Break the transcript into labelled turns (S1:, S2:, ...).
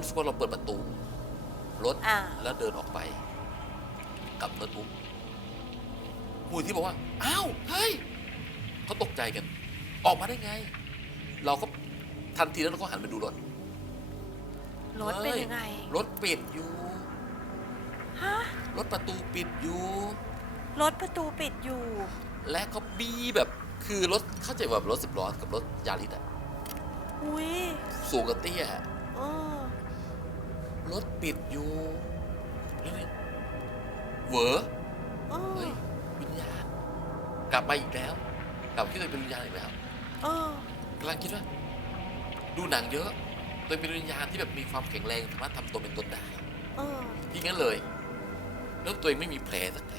S1: รู้สึกว่าเราเปิดประตู รถ
S2: อ่า
S1: แล้วเดินออกไป กับโน้ตบุ๊กมูลที่บอกว่าอ้าวเฮ้ยเขาตกใจกัน ออกมาได้ไง เราก็ทันทีแล้วเราก็หันไปดูรถ
S2: รถเป็นยังไง
S1: รถปิดอยู่
S2: ฮะ
S1: รถประตูปิดอยู่
S2: รถประตูปิดอยู่
S1: และก็บีแบบคือรถเข้าใจว่ารถสิบล้อกับรถยาริสอะ
S2: อุ้ย
S1: สูงกับเตี้ย
S2: เออ
S1: รถปิดอยู่แล้วนี่เหวอ
S2: เออ
S1: เฮ้ยวิญญาณกลับมาอีกแล้ว กลับคิดตัวเองเป็นวิญญาณอีกแล้ว
S2: เออกำ
S1: ลังคิดว่าดูหนังเยอะตัวเองเป็นวิญญาณที่แบบมีความแข็งแรงสามารถทำตัวเป็นตนได้
S2: เออ
S1: ที่งั้นเลย แล้วตัวเองไม่มีแผลสักแผล